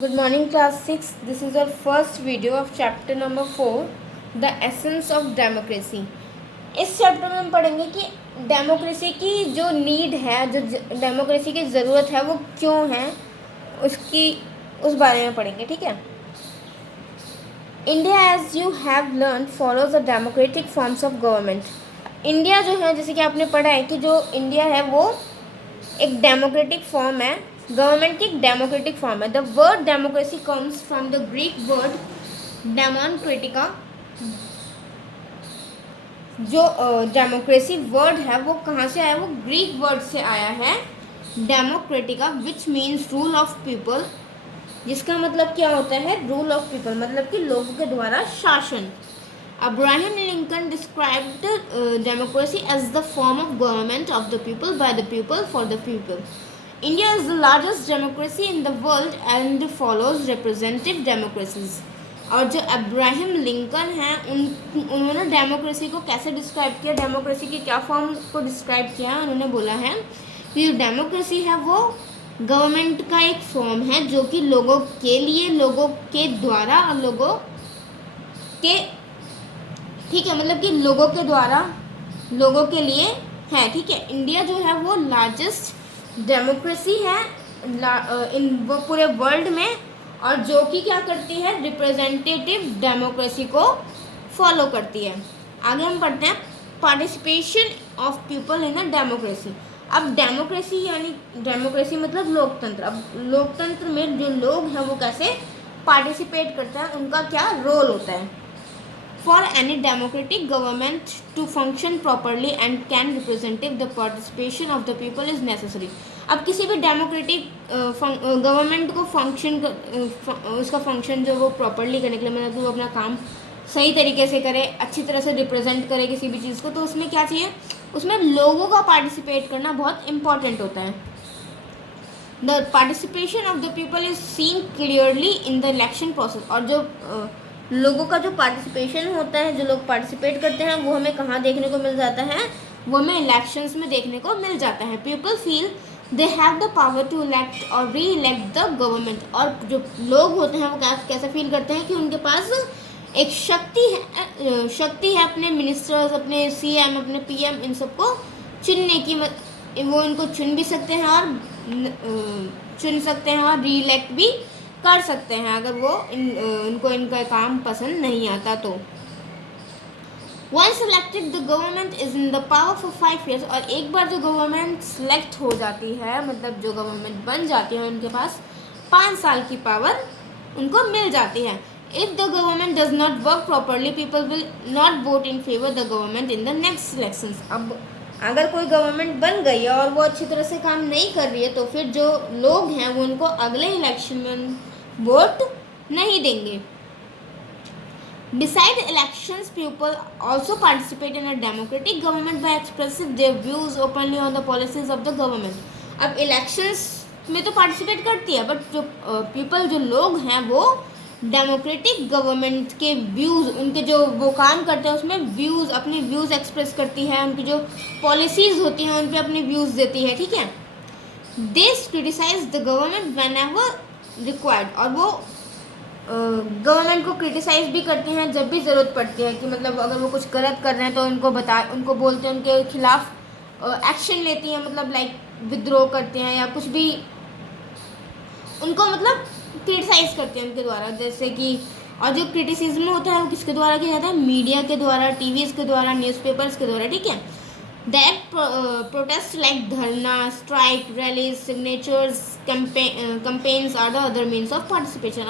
Good morning class 6. This is our first video of chapter number 4, The Essence of Democracy. इस chapter में हम पढ़ेंगे कि democracy की जो नीड है, जो डेमोक्रेसी की ज़रूरत है वो क्यों है, उस बारे में पढ़ेंगे. ठीक है. India as you have learn follows the democratic forms of government. India जो है, जैसे कि आपने पढ़ा है कि जो इंडिया है वो एक डेमोक्रेटिक फॉर्म है. गवर्नमेंट की एक डेमोक्रेटिक फॉर्म है. The word democracy comes from the Greek word डेमोक्रेटिका. जो डेमोक्रेसी वर्ड है वो कहाँ से आया? वो ग्रीक वर्ड से आया है डेमोक्रेटिका, which means rule of people, जिसका मतलब क्या होता है? रूल ऑफ पीपल मतलब कि लोगों के द्वारा शासन. Abraham Lincoln described democracy as the form of government of the people by the people for the people. India is the largest democracy in the world and follows representative democracies. और जो Abraham Lincoln हैं उन्होंने democracy को कैसे describe किया, democracy की क्या form को डिस्क्राइब किया? उन्होंने बोला है कि जो डेमोक्रेसी है वो गवर्नमेंट का एक फॉर्म है जो कि लोगों के लिए, लोगों के द्वारा और लोगों के, ठीक है, मतलब कि लोगों के द्वारा लोगों के लिए है. ठीक है. इंडिया जो है वो लार्जेस्ट डेमोक्रेसी है इन वो पूरे वर्ल्ड में, और जो कि क्या करती है? रिप्रेजेंटेटिव डेमोक्रेसी को फॉलो करती है. आगे हम पढ़ते हैं participation of people in a democracy. अब डेमोक्रेसी यानी डेमोक्रेसी मतलब लोकतंत्र. अब लोकतंत्र में जो लोग हैं वो कैसे पार्टिसिपेट करते हैं, उनका क्या रोल होता है? For any democratic government to function properly and can representative the participation of the people is necessary. अब किसी भी डेमोक्रेटिक गवर्नमेंट को उसका फंक्शन जो वो प्रॉपरली करने के लिए, मतलब कि वो अपना काम सही तरीके से करे, अच्छी तरह से रिप्रेजेंट करे किसी भी चीज़ को, तो उसमें क्या चाहिए? उसमें लोगों का पार्टिसिपेट करना बहुत इम्पॉर्टेंट होता है. The participation of the people is seen clearly in the election process. और जो लोगों का जो पार्टिसिपेशन होता है, जो लोग पार्टिसिपेट करते हैं, वो हमें कहाँ देखने को मिल जाता है? वो हमें इलेक्शंस में देखने को मिल जाता है. People feel they have the power to elect और री इलेक्ट द गवर्नमेंट. और जो लोग होते हैं वो कैसे फील करते हैं कि उनके पास एक शक्ति है अपने मिनिस्टर्स, अपने सीएम, अपने पीएम, इन सबको चुनने की. वो इनको चुन भी सकते हैं और री इलेक्ट भी कर सकते हैं अगर वो उनको इनका काम पसंद नहीं आता तो. Once elected the government is in the power for 5 years. और एक बार जो गवर्नमेंट सेलेक्ट हो जाती है, मतलब जो गवर्नमेंट बन जाती है, उनके पास 5 साल की पावर उनको मिल जाती है. If the government does not work properly, people will not vote in favor the government in the next elections. अब अगर कोई गवर्नमेंट बन गई है और वो अच्छी तरह से काम नहीं कर रही है, तो फिर जो लोग हैं वो उनको अगले इलेक्शन में वोट नहीं देंगे. Beside elections, people also participate in a democratic government by expressing their views openly on the policies of the government. अब इलेक्शंस में तो पार्टिसिपेट करती है, बट जो पीपल, जो लोग हैं, वो डेमोक्रेटिक गवर्नमेंट के व्यूज़, उनके जो वो काम करते हैं उसमें व्यूज़, अपने व्यूज़ एक्सप्रेस करती है. उनकी जो पॉलिसीज़ होती हैं उन पे अपने व्यूज़ देती है. ठीक है. They criticise the government whenever required. और वो गवर्नमेंट को क्रिटिसाइज़ भी करते हैं जब भी ज़रूरत पड़ती है, कि मतलब अगर वो कुछ गलत कर रहे हैं तो उनको बोलते हैं, उनके खिलाफ एक्शन लेती हैं, मतलब लाइक विद्रोह करते हैं या कुछ भी, उनको मतलब क्रिटिसाइज़ करते हैं उनके द्वारा. जैसे कि, और जो क्रिटिसिज्म होता है वो किसके द्वारा किया जाता है? मीडिया के द्वारा, टीवीज़ के द्वारा, न्यूज़पेपर्स के द्वारा. ठीक है. That protests like dharna, strike, rallies, signatures, campaigns are the other means of participation.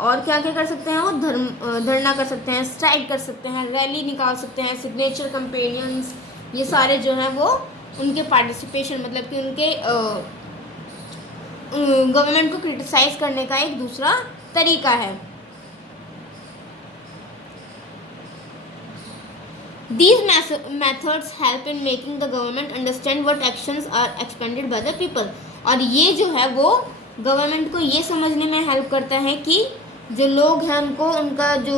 और क्या क्या कर सकते हैं वो? धरना कर सकते हैं, स्ट्राइक कर सकते हैं, रैली निकाल सकते हैं, सिग्नेचर कैंपेन्स, ये सारे जो हैं वो उनके पार्टिसिपेशन, मतलब कि उनके गवर्नमेंट को क्रिटिसाइज करने का एक दूसरा तरीका है. These methods help in making the government understand what actions are expended by the people. और ये जो है वो गवर्नमेंट को ये समझने में हेल्प करता है कि जो लोग हैं उनको उनका जो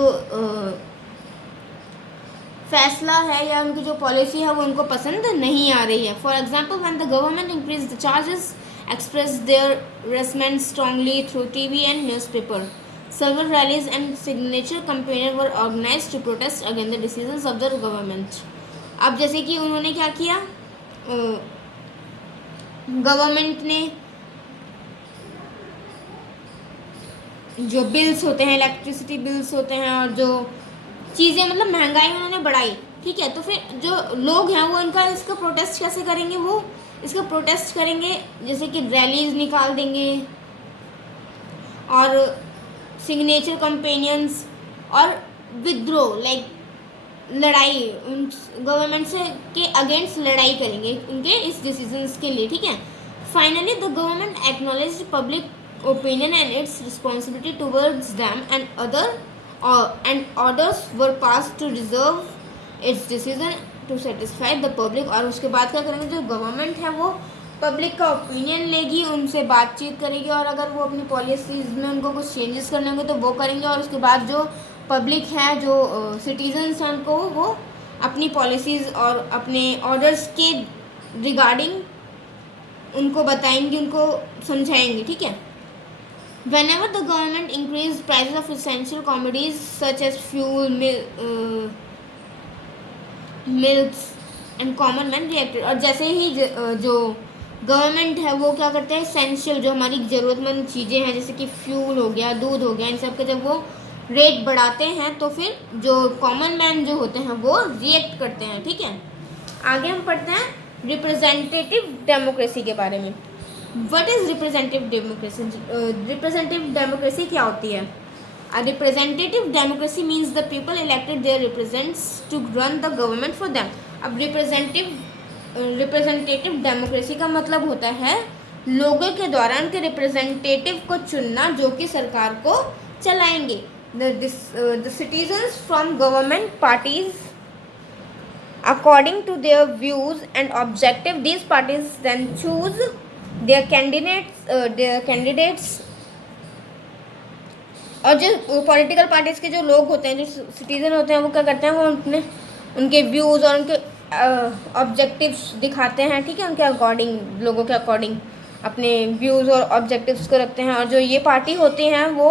फैसला है या उनकी जो पॉलिसी है वो उनको पसंद नहीं आ रही है. For example, when the government increase the charges expressed their resentment strongly through TV and newspaper. Several rallies and signature campaigns were organized to protest against the decisions of the government. अब जैसे कि उन्होंने क्या किया, government ने जो bills होते हैं, इलेक्ट्रिसिटी बिल्स होते हैं, और जो चीज़ें मतलब महंगाई उन्होंने बढ़ाई, ठीक है। तो फिर जो लोग हैं वो इनका इसका प्रोटेस्ट कैसे करेंगे, वो इसका प्रोटेस्ट करेंगे जैसे कि रैलीज निकाल देंगे और सिग्नेचर कंपेनियंस और विद्रोह, लाइक लड़ाई, गवर्नमेंट से के अगेंस्ट लड़ाई करेंगे उनके इस डिसीजंस के लिए, ठीक है। Finally the government acknowledged public opinion and its responsibility towards them, and orders were passed to reserve its decision to satisfy the public. और उसके बाद क्या करेंगे, जो गवर्नमेंट है वो पब्लिक का ओपिनियन लेगी, उनसे बातचीत करेगी, और अगर वो अपनी पॉलिसीज़ में उनको कुछ चेंजेस करने होंगे तो वो करेंगे। और उसके बाद जो पब्लिक है, जो सिटीजन्स हैं, उनको वो अपनी पॉलिसीज़ और अपने ऑर्डर्स के रिगार्डिंग उनको बताएंगे, उनको समझाएंगे, ठीक है। Whenever the government increased prices of essential commodities such as fuel, milks and common man reacted. और जैसे ही जो गवर्नमेंट है वो क्या करते हैं, एसेंशियल जो हमारी ज़रूरतमंद चीज़ें हैं जैसे कि फ्यूल हो गया, दूध हो गया, इन सब के जब वो रेट बढ़ाते हैं तो फिर जो कॉमन मैन जो होते हैं वो रिएक्ट करते हैं, ठीक है। आगे हम पढ़ते हैं रिप्रेजेंटेटिव डेमोक्रेसी के बारे में। What is representative democracy? Representative democracy क्या होती है? A representative democracy means the people elected their representatives to run the government for them. अब representative democracy का मतलब होता है लोगों के द्वारा उनके रिप्रेजेंटेटिव को चुनना जो कि सरकार को चलाएंगे। The citizens from government parties according to their views and objective, these parties then choose their candidates और जो पॉलिटिकल पार्टीज के जो लोग होते हैं, जो सिटीजन होते हैं, वो क्या करते हैं, वो उनके व्यूज़ और उनके ऑब्जेक्टिव्स दिखाते हैं, ठीक है। उनके अकॉर्डिंग, लोगों के अकॉर्डिंग अपने व्यूज़ और ऑब्जेक्टिव्स को रखते हैं। और जो ये पार्टी होती हैं वो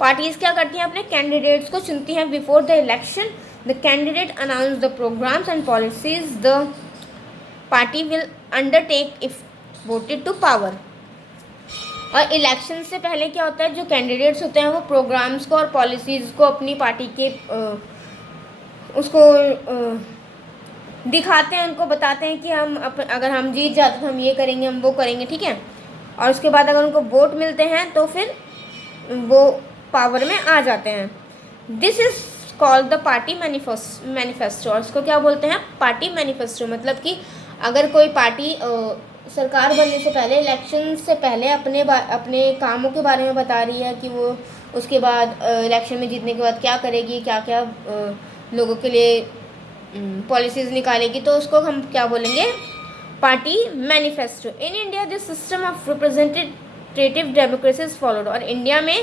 पार्टीज़ क्या करती हैं, अपने कैंडिडेट्स को चुनती हैं। Before the election the candidate announce the programmes and policies the party will undertake if voted to power. और इलेक्शन से पहले क्या होता है, जो कैंडिडेट्स होते हैं वो प्रोग्राम्स को और पॉलिसीज़ को अपनी पार्टी के उसको दिखाते हैं, उनको बताते हैं कि अगर हम जीत जाते तो हम ये करेंगे, हम वो करेंगे, ठीक है। और उसके बाद अगर उनको वोट मिलते हैं तो फिर वो पावर में आ जाते हैं। This is called the party manifesto. और उसको क्या बोलते हैं, पार्टी मैनिफेस्टो। मतलब कि अगर कोई पार्टी सरकार बनने से पहले, इलेक्शन से पहले अपने कामों के बारे में बता रही है कि वो उसके बाद इलेक्शन में जीतने के बाद क्या करेगी, क्या क्या लोगों के लिए पॉलिसीज़ निकालेगी, तो उसको हम क्या बोलेंगे, party manifesto. In India this system of representative democracy is followed. और इंडिया में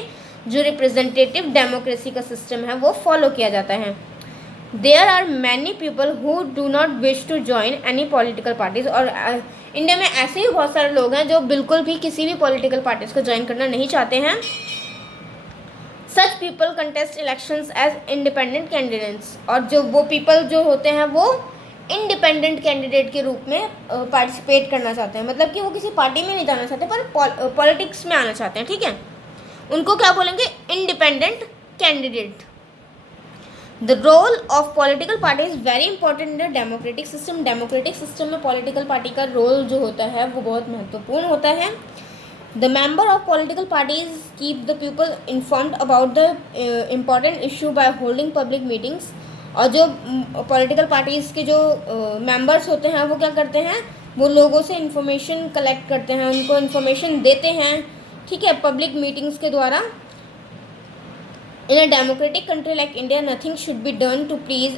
जो रिप्रेजेंटेटिव डेमोक्रेसी का सिस्टम है वो फॉलो किया जाता है। There are many people who do not wish to join any political parties. और इंडिया में ऐसे ही बहुत सारे लोग हैं जो बिल्कुल भी किसी भी पॉलिटिकल पार्टीज को ज्वाइन करना नहीं चाहते हैं। Such people contest elections as independent candidates. और जो वो पीपल जो होते हैं वो इंडिपेंडेंट कैंडिडेट के रूप में पार्टिसिपेट करना चाहते हैं। मतलब कि वो किसी पार्टी में नहीं जाना चाहते पर पॉलिटिक्स में आना चाहते हैं, ठीक है। उनको क्या बोलेंगे, independent candidate. The role of political party is very important in the democratic system. Democratic system में पॉलिटिकल पार्टी का रोल जो होता है वो बहुत महत्वपूर्ण होता है। The member of political parties keep the people informed about the important issue by holding public meetings. और जो पॉलिटिकल पार्टीज़ के जो मेंबर्स होते हैं वो क्या करते हैं, वो लोगों से इन्फॉर्मेशन कलेक्ट करते हैं, उनको इन्फॉर्मेशन देते हैं, ठीक है, पब्लिक मीटिंग्स के द्वारा। In a democratic country like India, nothing should be done to please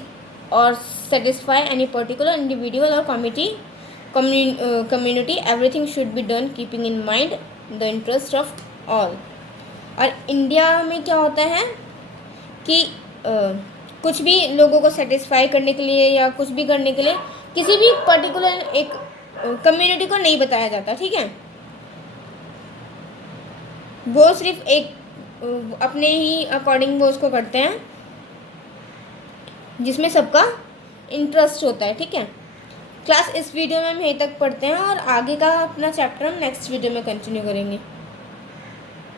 or satisfy any particular individual or community. Everything should be done keeping in mind the interest of all. और India में क्या होता है कि कुछ भी लोगों को सेटिस्फाई करने के लिए या कुछ भी करने के लिए किसी भी पर्टिकुलर एक कम्युनिटी को नहीं बताया जाता, ठीक है। वो सिर्फ एक अपने ही अकॉर्डिंग वो उसको करते हैं जिसमें सबका इंटरेस्ट होता है। ठीक है क्लास, इस वीडियो में हम यहीं तक पढ़ते हैं और आगे का अपना चैप्टर हम नेक्स्ट वीडियो में कंटिन्यू करेंगे।